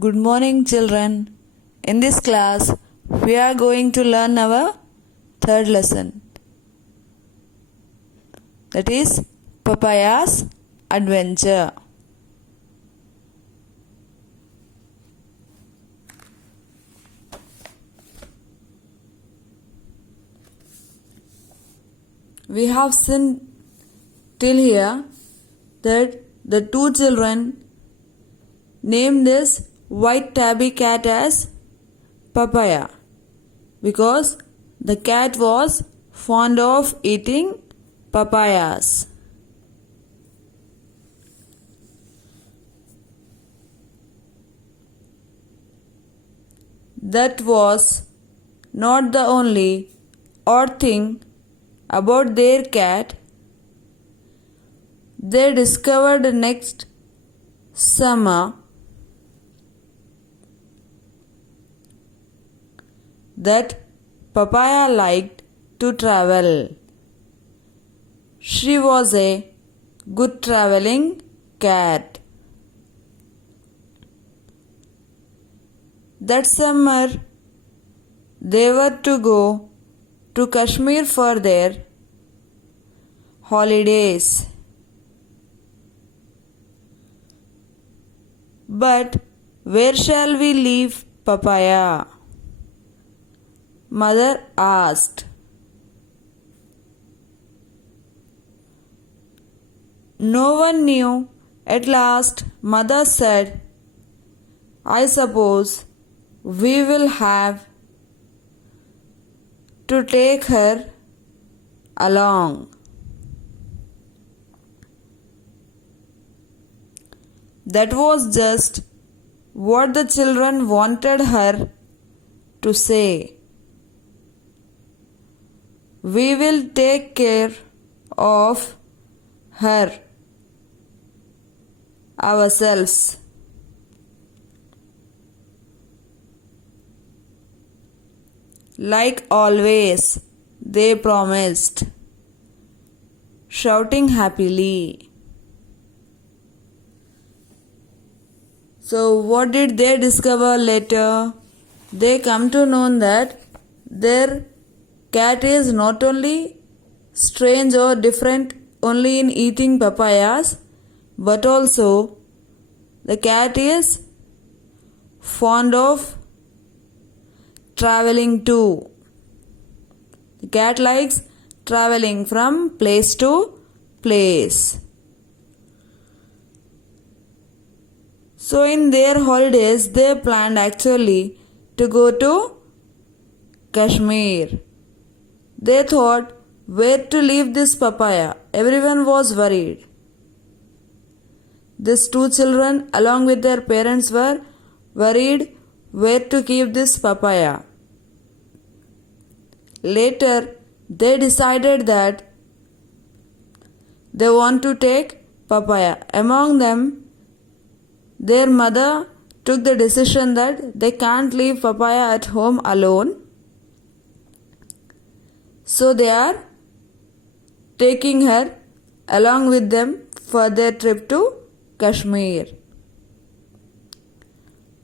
Good morning, children. In this class, we are going to learn our third lesson. That is Papaya's Adventure. We have seen till here that the two children named this white tabby cat as Papaya because the cat was fond of eating papayas. That was not the only odd thing about their cat. They discovered next summer that Papaya liked to travel. She was a good traveling cat. That summer, they were to go to Kashmir for their holidays. But where shall we leave Papaya? Mother asked. No one knew. At last, Mother said, I suppose we will have to take her along. That was just what the children wanted her to say. We will take care of her ourselves. Like always, they promised, shouting happily. So, what did they discover later? They come to know that their cat is not only strange or different only in eating papayas, but also the cat is fond of traveling too. The cat likes traveling from place to place. So in their holidays, they planned actually to go to Kashmir. They thought where to leave this papaya. Everyone was worried. These two children along with their parents were worried where to keep this papaya. Later, they decided that they want to take papaya. Among them, their mother took the decision that they can't leave papaya at home alone. So they are taking her along with them for their trip to Kashmir.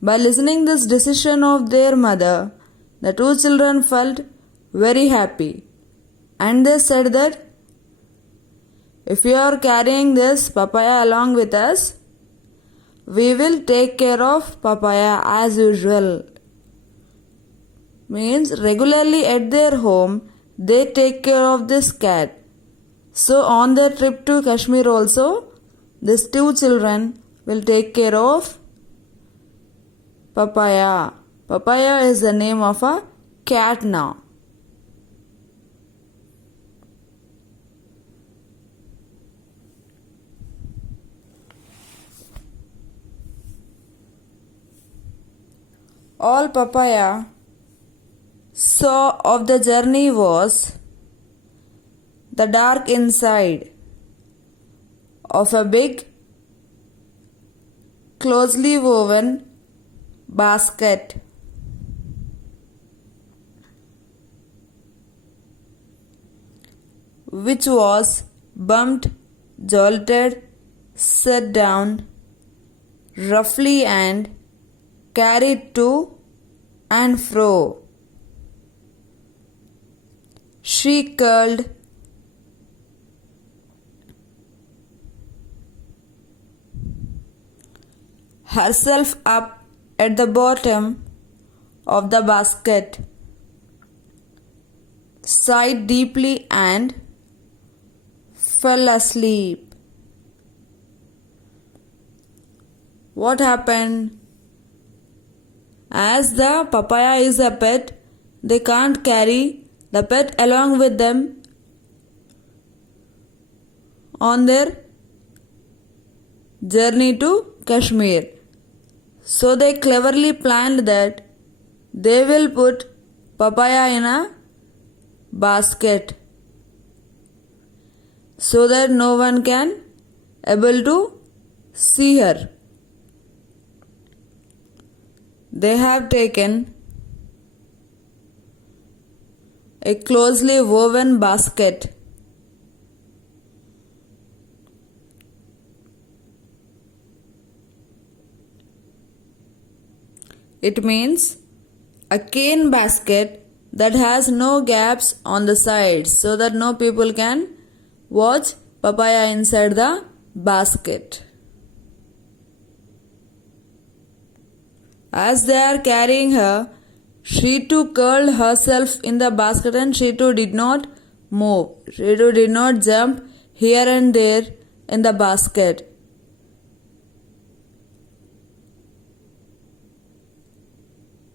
By listening this decision of their mother, the two children felt very happy, and they said that if you are carrying this papaya along with us, we will take care of papaya as usual. Means regularly at their home, they take care of this cat. So on their trip to Kashmir also, these two children will take care of Papaya. Papaya is the name of a cat now. All Papaya saw of the journey was the dark inside of a big, closely woven basket. Which was bumped, jolted, set down roughly and carried to and fro. She curled herself up at the bottom of the basket, sighed deeply and fell asleep. What happened? As the papaya is a pet, they can't carry the pet along with them on their journey to Kashmir. So they cleverly planned that they will put papaya in a basket so that no one can able to see her. They have taken a closely woven basket. It means a cane basket that has no gaps on the sides so that no people can watch papaya inside the basket. As they are carrying her, she too curled herself in the basket and she too did not move. She too did not jump here and there in the basket.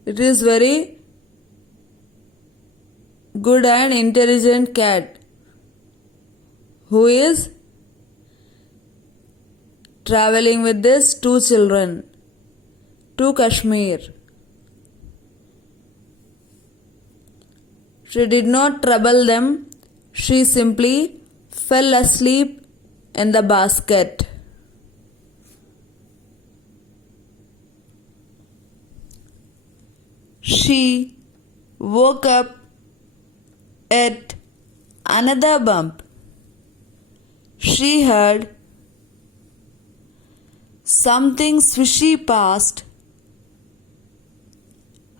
It is very good and intelligent cat who is traveling with these two children to Kashmir. She did not trouble them. She simply fell asleep in the basket. She woke up at another bump. She heard something swishy past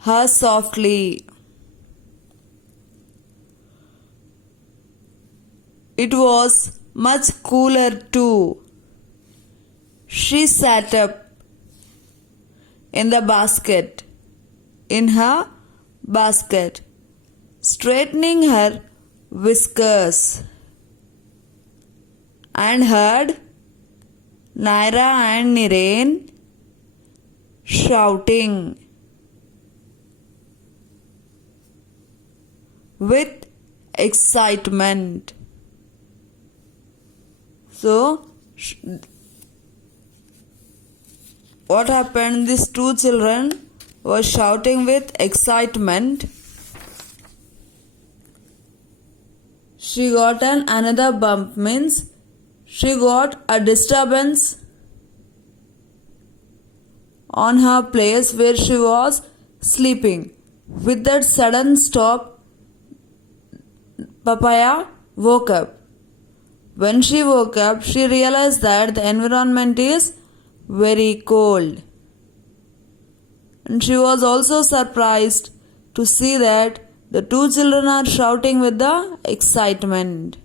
her softly. It was much cooler too. She sat up in the basket, in her basket, straightening her whiskers, and heard Naira and Nirain shouting with excitement. So, what happened? These two children were shouting with excitement. She got another bump, means she got a disturbance on her place where she was sleeping. With that sudden stop, Papaya woke up. When she woke up, she realized that the environment is very cold. And she was also surprised to see that the two children are shouting with the excitement.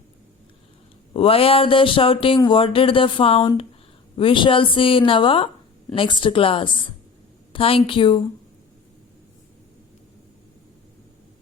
Why are they shouting? What did they found? We shall see in our next class. Thank you.